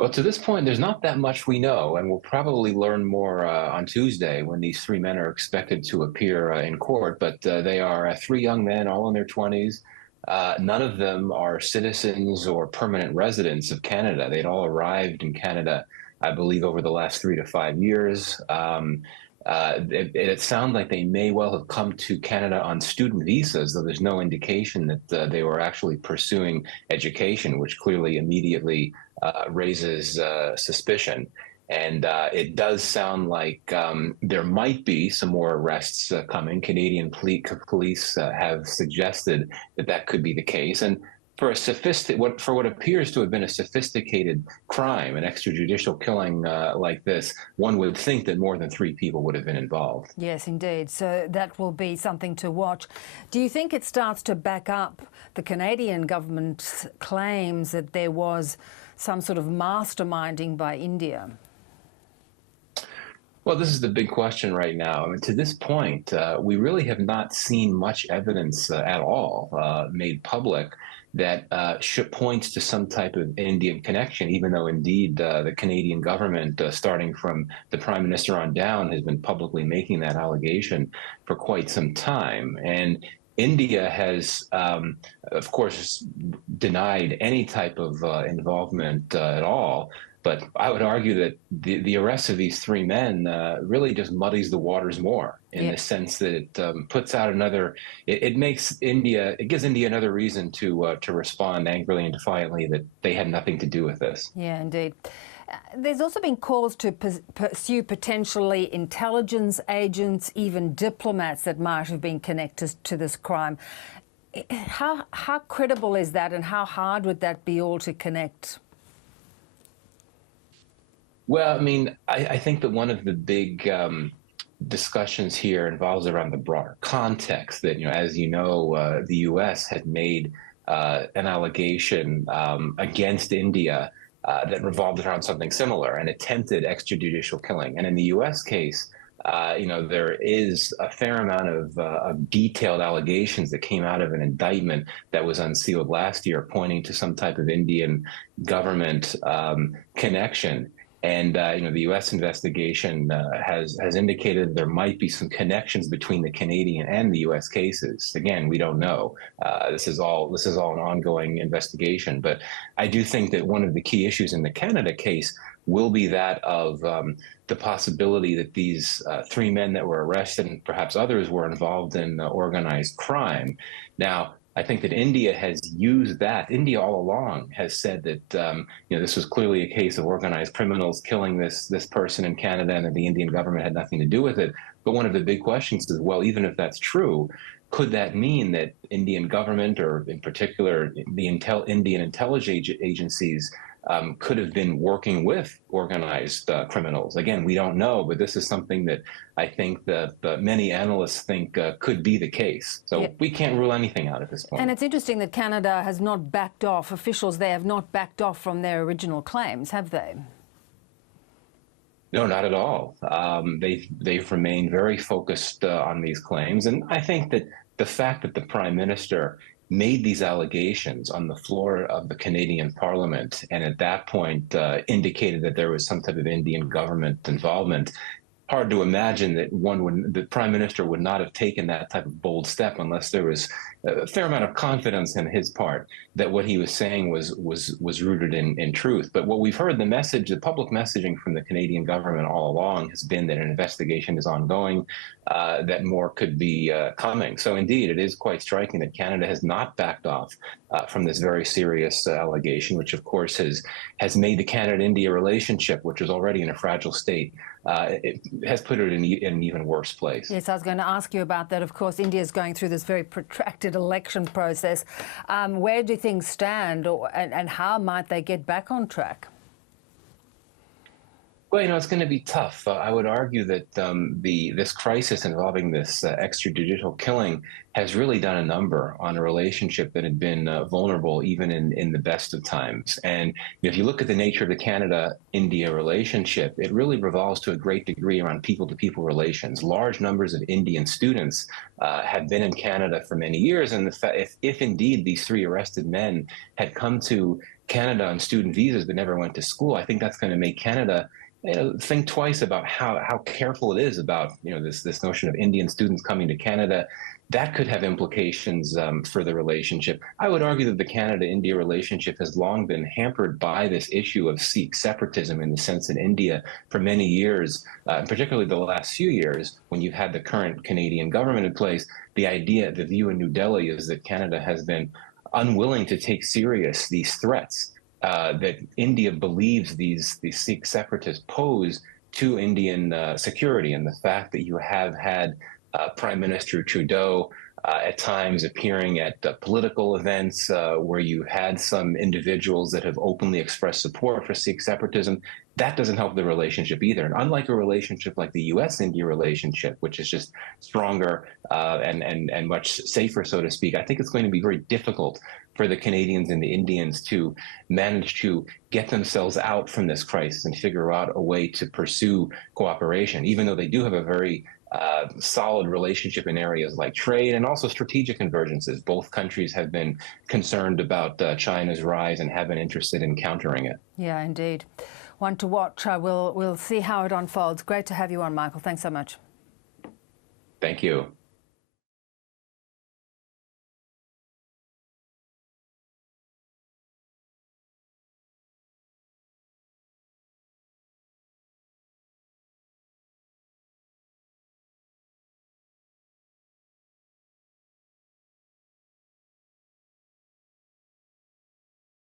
Well, to this point, there's not that much we know, and we'll probably learn more on Tuesday when these three men are expected to appear in court. But they are three young men, all in their 20s. None of them are citizens or permanent residents of Canada. They'd all arrived in Canada, I believe, over the last 3 to 5 years. It sounds like they may well have come to Canada on student visas, though there's no indication that they were actually pursuing education, which clearly immediately raises suspicion. And it does sound like there might be some more arrests coming. Canadian police have suggested that that could be the case. And for what appears to have been a sophisticated crime, an extrajudicial killing like this, one would think that more than three people would have been involved. Yes, indeed. So that will be something to watch. Do you think it starts to back up the Canadian government's claims that there was some sort of masterminding by India? Well, this is the big question right now. I mean, to this point, we really have not seen much evidence at all made public that points to some type of Indian connection, even though indeed the Canadian government, starting from the Prime Minister on down, has been publicly making that allegation for quite some time. And India has, of course, denied any type of involvement at all. But I would argue that the arrest of these three men really just muddies the waters more in the sense that it puts out it gives India another reason to respond angrily and defiantly that they had nothing to do with this. Yeah, indeed. There's also been calls to pursue potentially intelligence agents, even diplomats that might have been connected to this crime. How credible is that, and how hard would that be all to connect? Well, I mean, I think that one of the big discussions here involves around the broader context that, as you know, the U.S. had made an allegation against India that revolved around something similar, an attempted extrajudicial killing. And in the U.S. case, there is a fair amount of detailed allegations that came out of an indictment that was unsealed last year, pointing to some type of Indian government connection. And the U.S. investigation has indicated there might be some connections between the Canadian and the U.S. cases. Again, we don't know. This is all an ongoing investigation. But I do think that one of the key issues in the Canada case will be that of the possibility that these three men that were arrested and perhaps others were involved in organized crime. Now, I think that India has used that. India all along has said that this was clearly a case of organized criminals killing this person in Canada, and that the Indian government had nothing to do with it. But one of the big questions is, well, even if that's true, could that mean that Indian government, or in particular the Indian intelligence agencies, could have been working with organized criminals? Again, we don't know, but this is something that I think that many analysts think could be the case. So we can't rule anything out at this point. And it's interesting that Canada has not backed off. Officials there have not backed off from their original claims, have they? No, not at all. They've remained very focused on these claims. And I think that the fact that the Prime Minister made these allegations on the floor of the Canadian Parliament, and at that point indicated that there was some type of Indian government involvement, hard to imagine that the Prime Minister would not have taken that type of bold step unless there was a fair amount of confidence in his part that what he was saying was rooted in truth. But what we've heard, the public messaging from the Canadian government all along has been that an investigation is ongoing, that more could be coming. So indeed, it is quite striking that Canada has not backed off from this very serious allegation, which of course has made the Canada-India relationship, which was already in a fragile state, it has put it in an even worse place. Yes, I was going to ask you about that. Of course, India is going through this very protracted election process. Where do things stand, and how might they get back on track? Well, it's going to be tough. I would argue that this crisis involving this extrajudicial killing has really done a number on a relationship that had been vulnerable even in the best of times. And if you look at the nature of the Canada-India relationship, it really revolves to a great degree around people-to-people relations. Large numbers of Indian students have been in Canada for many years, and if indeed these three arrested men had come to Canada on student visas that never went to school, I think that's going to make Canada think twice about how careful it is about this notion of Indian students coming to Canada. That could have implications for the relationship. I would argue that the Canada-India relationship has long been hampered by this issue of Sikh separatism, in the sense that India, for many years, particularly the last few years, when you've had the current Canadian government in place, the view in New Delhi is that Canada has been unwilling to take serious these threats that India believes these Sikh separatists pose to Indian security, and the fact that you have had Prime Minister Trudeau at times appearing at political events where you had some individuals that have openly expressed support for Sikh separatism, that doesn't help the relationship either. And unlike a relationship like the U.S.-India relationship, which is just stronger and much safer, so to speak, I think it's going to be very difficult for the Canadians and the Indians to manage to get themselves out from this crisis and figure out a way to pursue cooperation, even though they do have a very solid relationship in areas like trade and also strategic convergences. Both countries have been concerned about China's rise and have been interested in countering it. Yeah, indeed. One to watch. We'll see how it unfolds. Great to have you on, Michael. Thanks so much. Thank you.